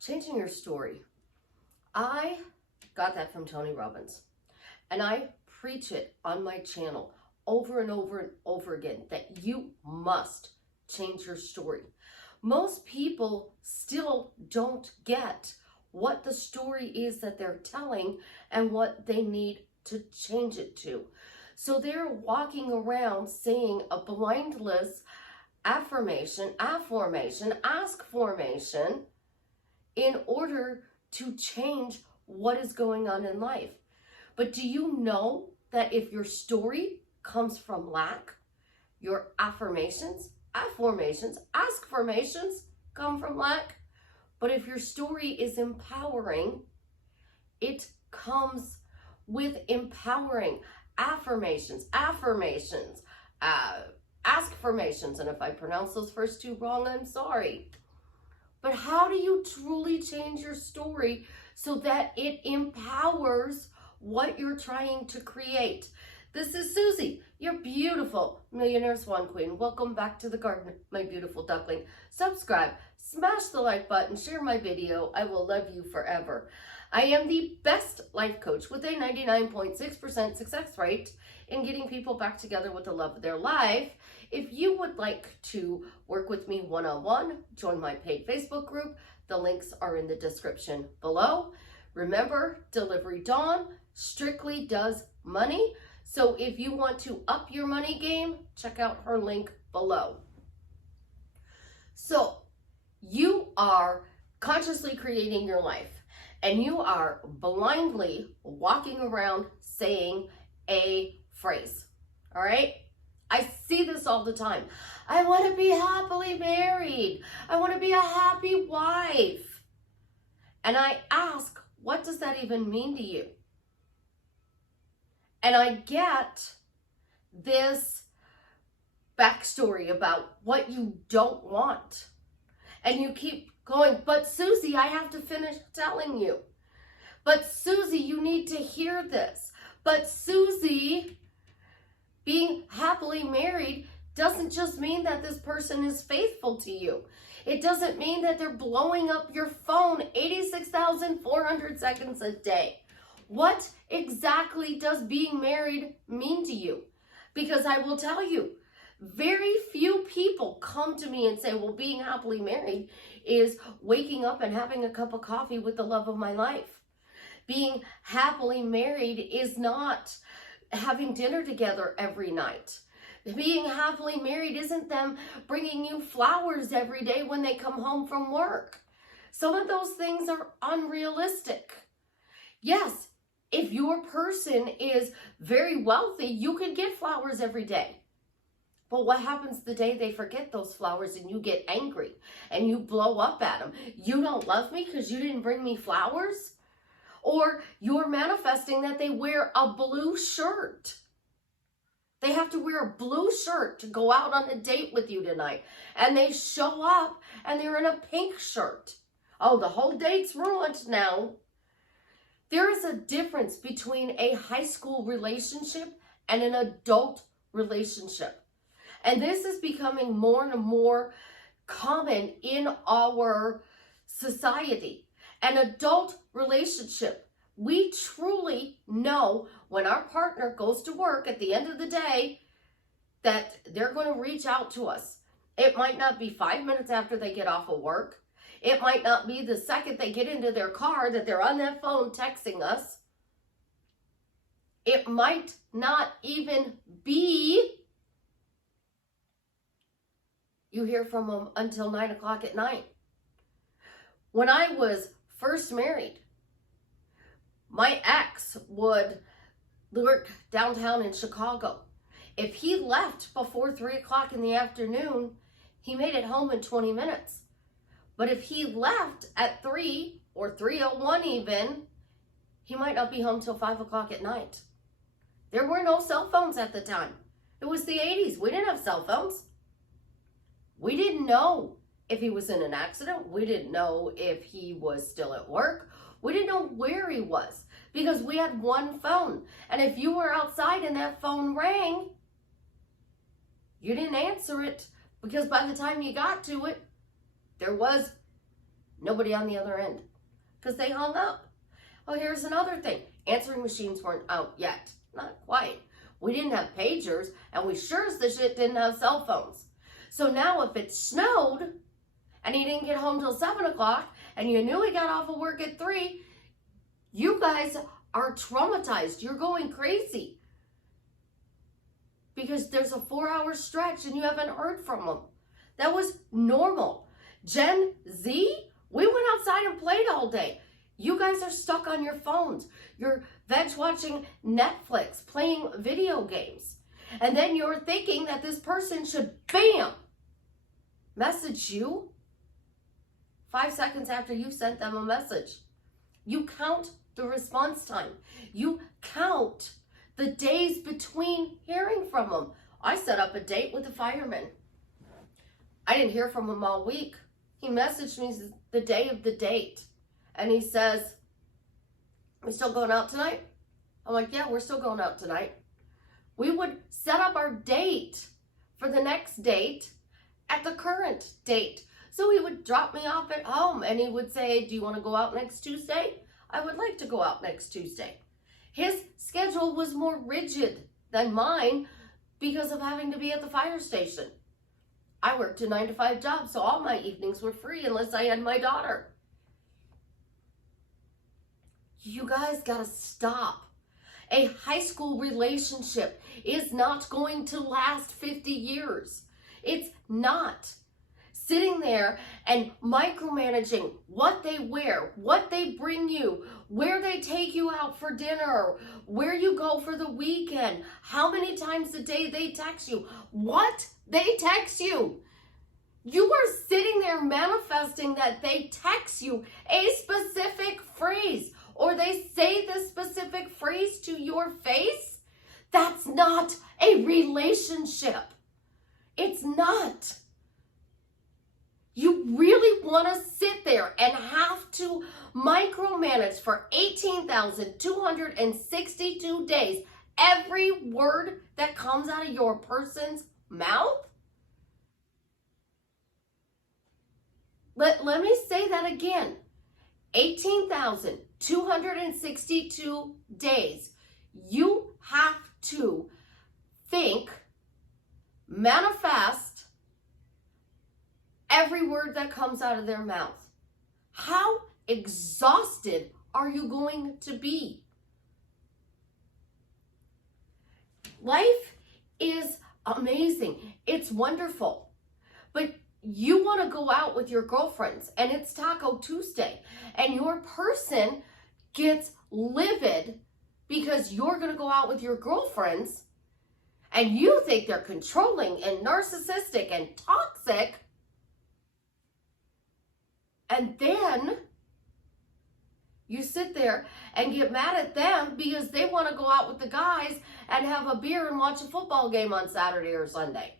Changing your story. I got that from Tony Robbins, and I preach it on my channel over and over and over again that you must change your story. Most people still don't get what the story is that they're telling and what they need to change it to. So they're walking around saying a blindless affirmation, ask formation in order to change what is going on in life. But do you know that if your story comes from lack, your affirmations, ask formations come from lack? But if your story is empowering, it comes with empowering affirmations, ask formations. And if I pronounce those first two wrong, I'm sorry. But how do you truly change your story so that it empowers what you're trying to create? This is Susie, your beautiful Millionaire Swan Queen. Welcome back to the garden, my beautiful duckling. Subscribe, smash the like button, share my video. I will love you forever. I am the best life coach with a 99.6% success rate in getting people back together with the love of their life. If you would like to work with me one-on-one, join my paid Facebook group. The links are in the description below. Remember, Delivery Dawn strictly does money. So if you want to up your money game, check out her link below. So you are consciously creating your life, and you are blindly walking around saying a phrase, all right? I see this all the time. I want to be happily married. I want to be a happy wife. And I ask, what does that even mean to you? And I get this backstory about what you don't want. And you keep going, but Susie, I have to finish telling you. But Susie, you need to hear this. But Susie, being happily married doesn't just mean that this person is faithful to you. It doesn't mean that they're blowing up your phone 86,400 seconds a day. What exactly does being married mean to you? Because I will tell you, very few people come to me and say, well, being happily married is waking up and having a cup of coffee with the love of my life. Being happily married is not having dinner together every night. Being happily married isn't them bringing you flowers every day when they come home from work. Some of those things are unrealistic. Yes, if your person is very wealthy, you could get flowers every day. But what happens the day they forget those flowers and you get angry and you blow up at them? You don't love me because you didn't bring me flowers? Or you're manifesting that they wear a blue shirt. They have to wear a blue shirt to go out on a date with you tonight. And they show up and they're in a pink shirt. Oh, the whole date's ruined now. There is a difference between a high school relationship and an adult relationship. And this is becoming more and more common in our society. An adult relationship, we truly know when our partner goes to work at the end of the day that they're going to reach out to us. It might not be 5 minutes after they get off of work. It might not be the second they get into their car that they're on that phone texting us. It might not even be you hear from them until 9 o'clock at night. When I was first married, my ex would work downtown in Chicago. If he left before 3 o'clock in the afternoon, he made it home in 20 minutes. But if he left at 3 or 3:01 even, he might not be home till 5 o'clock at night. There were no cell phones at the time. It was the 80s. We didn't have cell phones. We didn't know if he was in an accident. We didn't know if he was still at work. We didn't know where he was because we had one phone. And if you were outside and that phone rang, you didn't answer it because by the time you got to it, there was Nobody on the other end because they hung up. Oh, here's another thing. Answering machines weren't out yet. Not quite. We didn't have pagers, and we sure as the shit didn't have cell phones. So now if it snowed and he didn't get home till 7 o'clock and you knew he got off of work at 3, you guys are traumatized. You're going crazy because there's a 4-hour stretch and you haven't heard from them. That was normal. Gen Z, we went outside and played all day. You guys are stuck on your phones. You're veg watching Netflix, playing video games. And then you're thinking that this person should, bam, message you 5 seconds after you sent them a message. You count the response time. You count the days between hearing from them. I set up a date with the fireman. I didn't hear from him all week. He messaged me the day of the date. And he says, we still going out tonight? I'm like, yeah, we're still going out tonight. We would set up our date for the next date at the current date. So he would drop me off at home and he would say, do you want to go out next Tuesday? I would like to go out next Tuesday. His schedule was more rigid than mine because of having to be at the fire station. I worked a 9-to-5 job, so all my evenings were free unless I had my daughter. You guys gotta stop. A high school relationship is not going to last 50 years. It's not. Sitting there and micromanaging what they wear, what they bring you, where they take you out for dinner, where you go for the weekend, how many times a day they text you, what they text you. You are sitting there manifesting that they text you a specific phrase or they say this specific phrase to your face. That's not a relationship. It's not. You really want to sit there and have to micromanage for 18,262 days every word that comes out of your person's mouth? Let me say that again. 18,262 days. You have to think, manifest every word that comes out of their mouth. How exhausted are you going to be? Life is amazing. It's wonderful. But you want to go out with your girlfriends and it's Taco Tuesday and your person gets livid because you're going to go out with your girlfriends and you think they're controlling and narcissistic and toxic. And then you sit there and get mad at them because they want to go out with the guys and have a beer and watch a football game on Saturday or Sunday.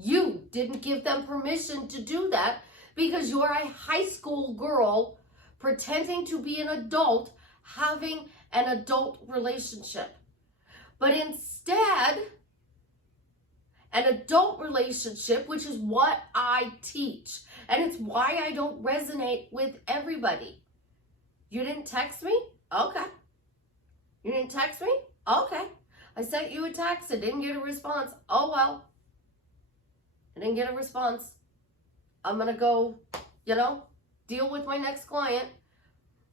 You didn't give them permission to do that because you're a high school girl pretending to be an adult having an adult relationship. But instead, an adult relationship, which is what I teach, and it's why I don't resonate with everybody. You didn't text me? Okay. You didn't text me? Okay. I sent you a text. I didn't get a response. Oh, well. I didn't get a response. I'm going to go, deal with my next client.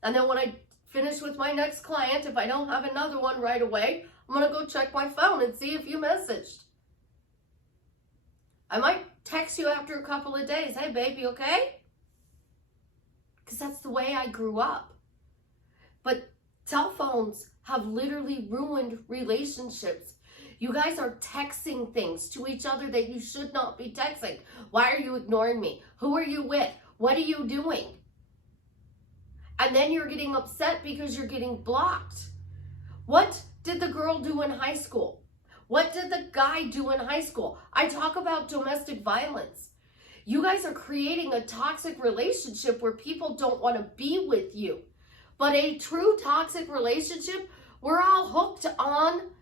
And then when I finish with my next client, if I don't have another one right away, I'm going to go check my phone and see if you messaged. I might text you after a couple of days. Hey, baby, okay? Because that's the way I grew up. But cell phones have literally ruined relationships. You guys are texting things to each other that you should not be texting. Why are you ignoring me? Who are you with? What are you doing? And then you're getting upset because you're getting blocked. What did the girl do in high school? What did the guy do in high school? I talk about domestic violence. You guys are creating a toxic relationship where people don't want to be with you. But a true toxic relationship, we're all hooked on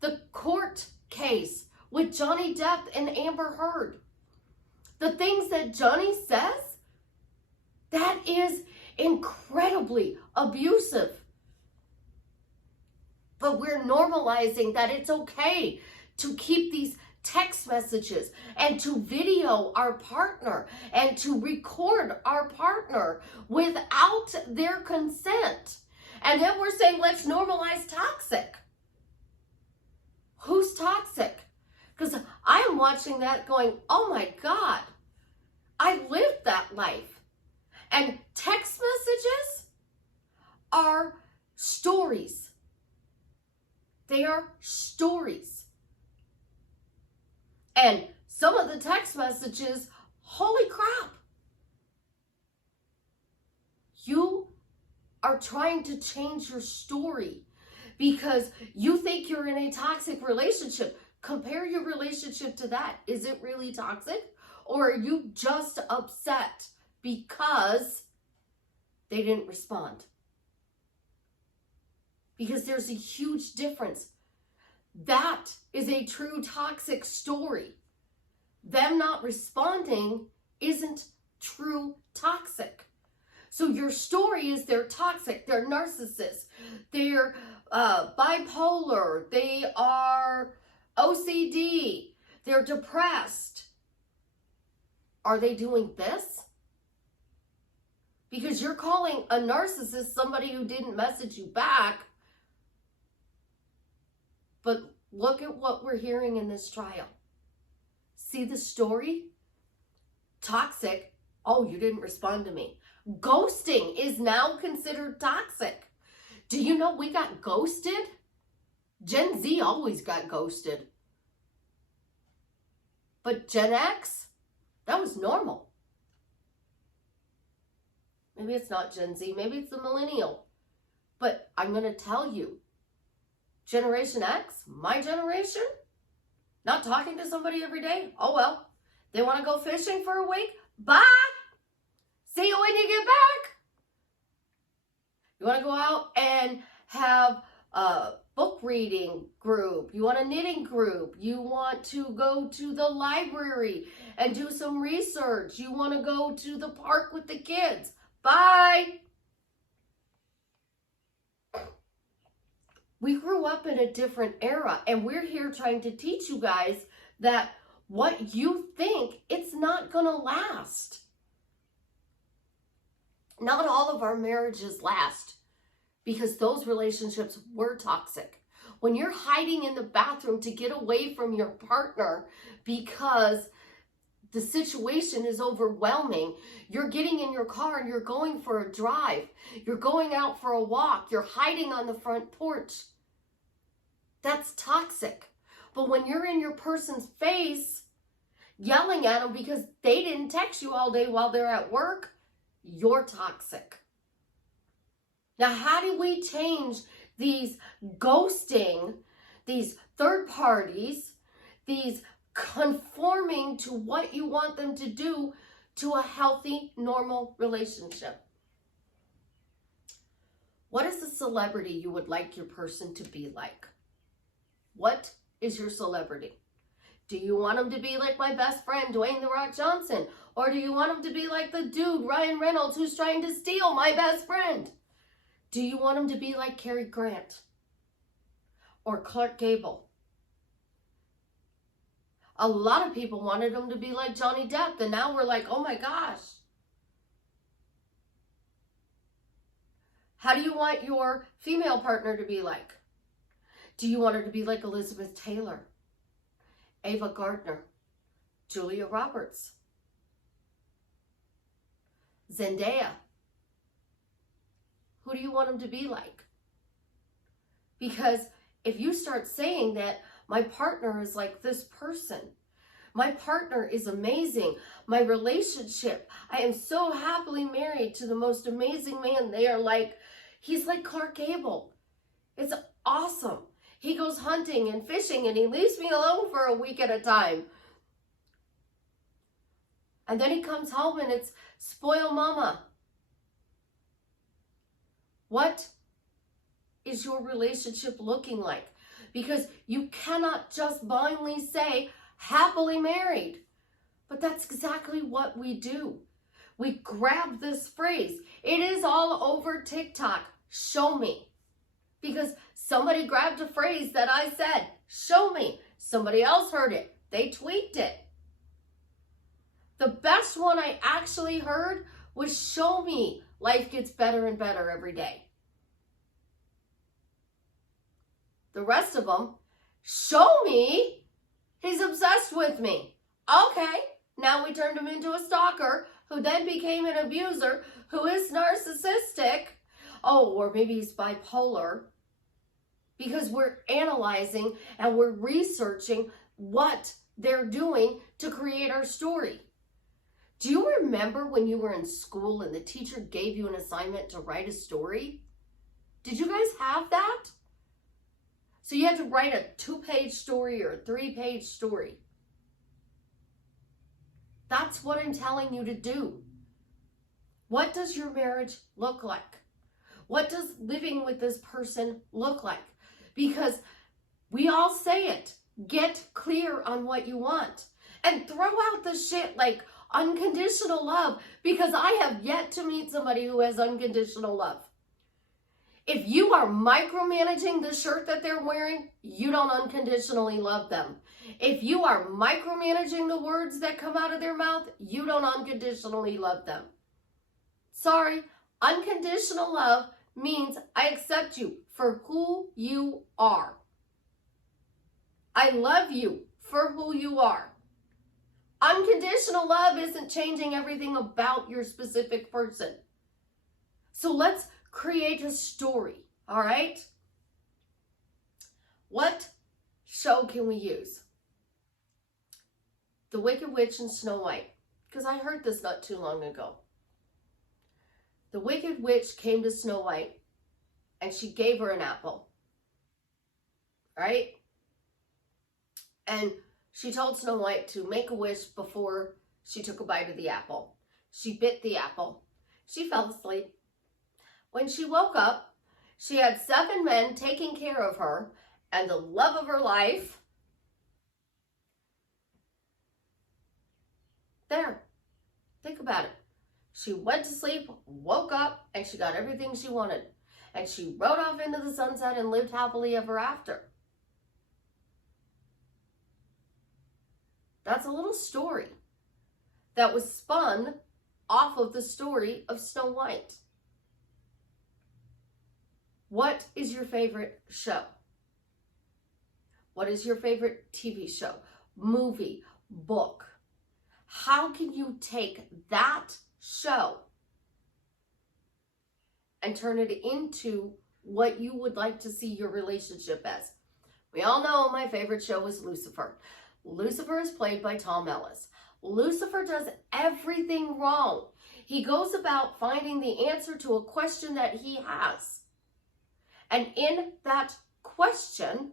the court case with Johnny Depp and Amber Heard. The things that Johnny says, that is incredibly abusive. But we're normalizing that it's okay to keep these text messages and to video our partner and to record our partner without their consent. And then we're saying, let's normalize toxic. Who's toxic? Because I am watching that going, oh my God, I lived that life. And text messages are stories. They are stories. And some of the text messages, holy crap. You are trying to change your story because you think you're in a toxic relationship. Compare your relationship to that. Is it really toxic? Or are you just upset because they didn't respond? Because there's a huge difference. That is a true toxic story. Them not responding isn't true toxic. So your story is they're toxic, they're narcissists, they're bipolar, they are OCD, they're depressed. Are they doing this? Because you're calling a narcissist somebody who didn't message you back. But look at what we're hearing in this trial. See the story? Toxic. Oh, you didn't respond to me. Ghosting is now considered toxic. Do you know we got ghosted? Gen Z always got ghosted. But Gen X, that was normal. Maybe it's not Gen Z, maybe it's the millennial. But I'm going to tell you, Generation X, my generation, not talking to somebody every day. Oh well, they want to go fishing for a week? Bye! See you when you get back. You want to go out and have a book reading group. You want a knitting group. You want to go to the library and do some research. You want to go to the park with the kids. Bye! We grew up in a different era, and we're here trying to teach you guys that what you think, it's not going to last. Not all of our marriages last because those relationships were toxic. When you're hiding in the bathroom to get away from your partner because the situation is overwhelming, you're getting in your car and you're going for a drive, you're going out for a walk, you're hiding on the front porch. That's toxic. But when you're in your person's face, yelling at them because they didn't text you all day while they're at work, you're toxic. Now, how do we change these ghosting, these third parties, these conforming to what you want them to do to a healthy, normal relationship? What is a celebrity you would like your person to be like? What is your celebrity? Do you want them to be like my best friend, Dwayne "The Rock" Johnson? Or do you want them to be like the dude, Ryan Reynolds, who's trying to steal my best friend? Do you want them to be like Cary Grant? Or Clark Gable? A lot of people wanted them to be like Johnny Depp, and now we're like, oh my gosh. How do you want your female partner to be like? Do you want her to be like Elizabeth Taylor, Ava Gardner, Julia Roberts, Zendaya? Who do you want them to be like? Because if you start saying that my partner is like this person, my partner is amazing, my relationship, I am so happily married to the most amazing man, they are like, he's like Clark Gable. It's awesome. He goes hunting and fishing and he leaves me alone for a week at a time. And then he comes home and it's spoil mama. What is your relationship looking like? Because you cannot just blindly say happily married. But that's exactly what we do. We grab this phrase. It is all over TikTok. Show me. Because somebody grabbed a phrase that I said, show me. Somebody else heard it. They tweaked it. The best one I actually heard was show me. Life gets better and better every day. The rest of them, show me. He's obsessed with me. Okay, now we turned him into a stalker who then became an abuser who is narcissistic. Oh, or maybe he's bipolar. Because we're analyzing and we're researching what they're doing to create our story. Do you remember when you were in school and the teacher gave you an assignment to write a story? Did you guys have that? So you had to write a 2-page story or a 3-page story. That's what I'm telling you to do. What does your marriage look like? What does living with this person look like? Because we all say it. Get clear on what you want. And throw out the shit like unconditional love, because I have yet to meet somebody who has unconditional love. If you are micromanaging the shirt that they're wearing, you don't unconditionally love them. If you are micromanaging the words that come out of their mouth, you don't unconditionally love them. Sorry, unconditional love means I accept you for who you are. I love you for who you are. Unconditional love isn't changing everything about your specific person. So let's create a story, all right? What show can we use? The Wicked Witch and Snow White, because I heard this not too long ago. The Wicked Witch came to Snow White and she gave her an apple, right? And she told Snow White to make a wish before she took a bite of the apple. She bit the apple. She fell asleep. When she woke up, she had 7 men taking care of her and the love of her life. There. Think about it. She went to sleep, woke up, and she got everything she wanted. And she rode off into the sunset and lived happily ever after. That's a little story that was spun off of the story of Snow White. What is your favorite show? What is your favorite TV show, movie, book? How can you take that show and turn it into what you would like to see your relationship as? We all know my favorite show is Lucifer. Lucifer is played by Tom Ellis. Lucifer does everything wrong. He goes about finding the answer to a question that he has. And in that question,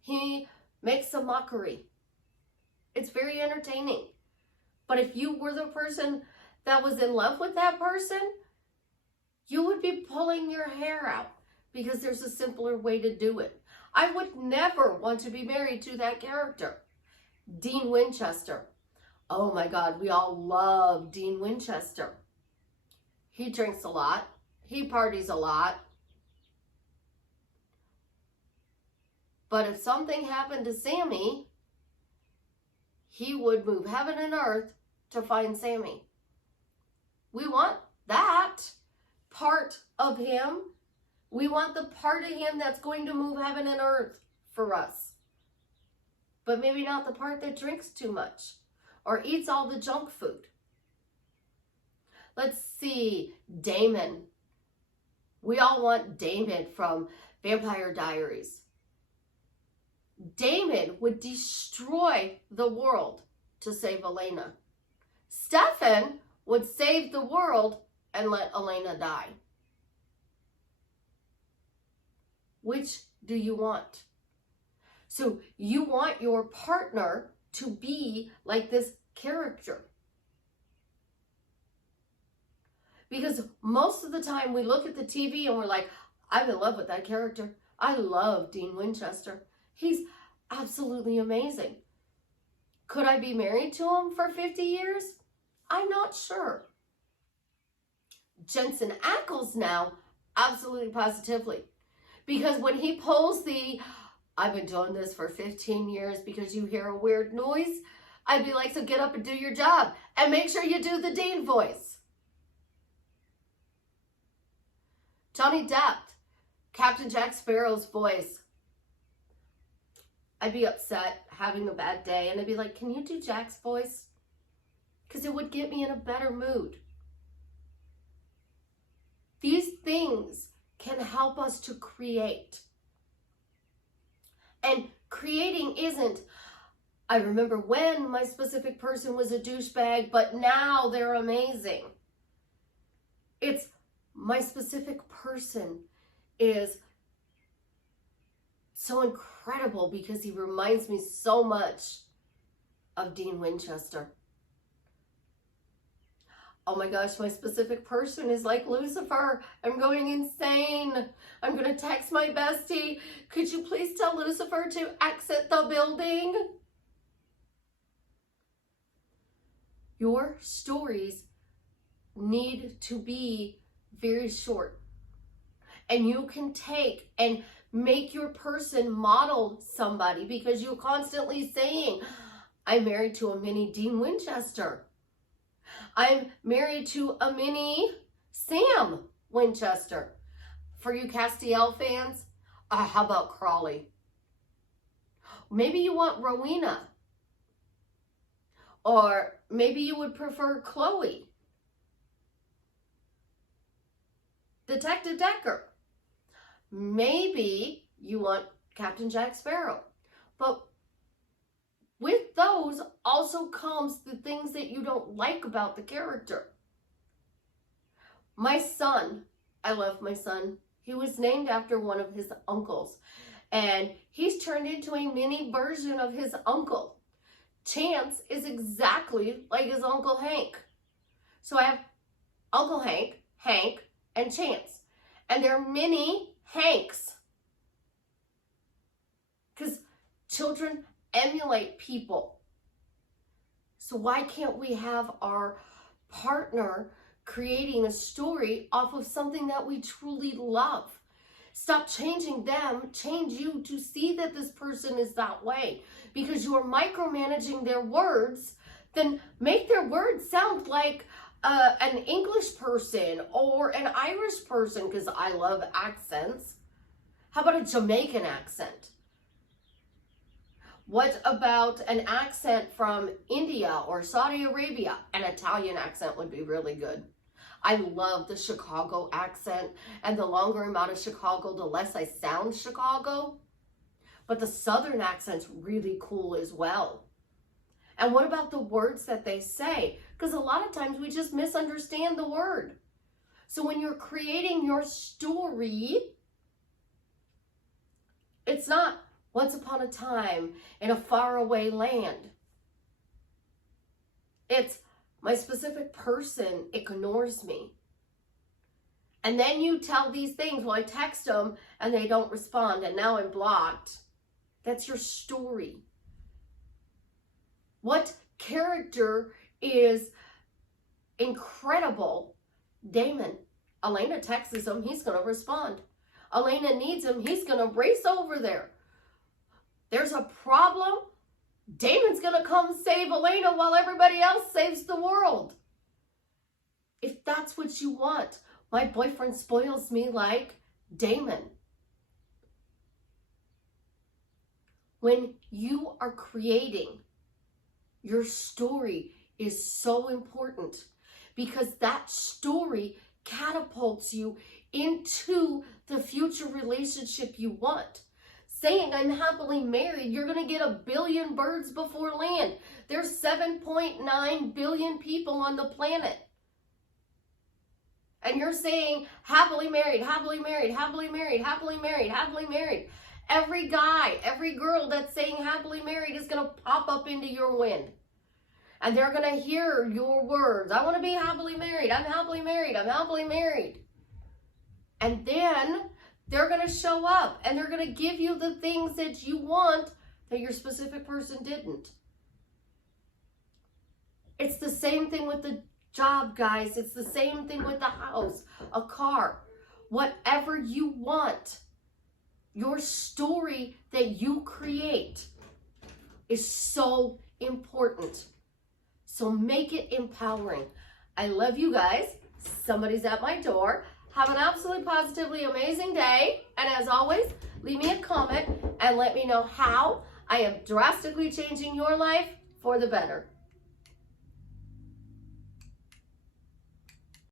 he makes a mockery. It's very entertaining. But if you were the person that was in love with that person, you would be pulling your hair out because there's a simpler way to do it. I would never want to be married to that character. Dean Winchester. Oh my God, we all love Dean Winchester. He drinks a lot. He parties a lot. But if something happened to Sammy, he would move heaven and earth to find Sammy. We want that part of him. We want the part of him that's going to move heaven and earth for us. But maybe not the part that drinks too much or eats all the junk food. Let's see, Damon. We all want Damon from Vampire Diaries. Damon would destroy the world to save Elena. Stefan would save the world and let Elena die. Which do you want? So you want your partner to be like this character. Because most of the time we look at the TV and we're like, I'm in love with that character. I love Dean Winchester. He's absolutely amazing. Could I be married to him for 50 years? I'm not sure. Jensen Ackles now, absolutely positively. Because when he pulls the, I've been doing this for 15 years because you hear a weird noise, I'd be like, so get up and do your job. And make sure you do the Dean voice. Johnny Depp, Captain Jack Sparrow's voice. I'd be upset, having a bad day, and I'd be like, can you do Jack's voice? Because it would get me in a better mood. These things can help us to create. And creating isn't, I remember when my specific person was a douchebag, but now they're amazing. It's my specific person is so incredible because he reminds me so much of Dean Winchester. Oh my gosh, my specific person is like Lucifer. I'm going insane. I'm going to text my bestie. Could you please tell Lucifer to exit the building? Your stories need to be very short. And you can take and make your person model somebody because you're constantly saying, I'm married to a mini Dean Winchester. I'm married to a mini Sam Winchester. For you Castiel fans, how about Crawley? Maybe you want Rowena. Or maybe you would prefer Chloe. Detective Decker. Maybe you want Captain Jack Sparrow. But with those also comes the things that you don't like about the character. My son, I love my son. He was named after one of his uncles. And he's turned into a mini version of his uncle. Chance is exactly like his Uncle Hank. So I have Uncle Hank, Hank, and Chance. And they're mini Hanks. Because children emulate people. So why can't we have our partner creating a story off of something that we truly love? Stop changing them, change you to see that this person is that way. Because you are micromanaging their words, then make their words sound like an English person or an Irish person, because I love accents. How about a Jamaican accent? What about an accent from India or Saudi Arabia? An Italian accent would be really good. I love the Chicago accent, and the longer I'm out of Chicago, the less I sound Chicago. But the Southern accent's really cool as well. And what about the words that they say? Because a lot of times we just misunderstand the word. So when you're creating your story, it's not once upon a time in a faraway land. It's my specific person ignores me. And then you tell these things, well, I text them and they don't respond and now I'm blocked. That's your story. What character is incredible? Damon. Elena texts him, he's going to respond. Elena needs him, he's going to race over there. There's a problem. Damon's going to come save Elena while everybody else saves the world. If that's what you want. My boyfriend spoils me like Damon. When you are creating, your story is so important because that story catapults you into the future relationship you want. Saying I'm happily married, you're going to get 1 billion birds before land. There's 7.9 billion people on the planet. And you're saying happily married, happily married, happily married, happily married, happily married. Every guy, every girl that's saying happily married is going to pop up into your wind. And they're going to hear your words. I want to be happily married. I'm happily married. I'm happily married. And then they're going to show up and they're going to give you the things that you want that your specific person didn't. It's the same thing with the job, guys. It's the same thing with the house, a car, whatever you want. Your story that you create is so important. So make it empowering. I love you guys. Somebody's at my door. Have an absolutely positively amazing day. And as always, leave me a comment and let me know how I am drastically changing your life for the better.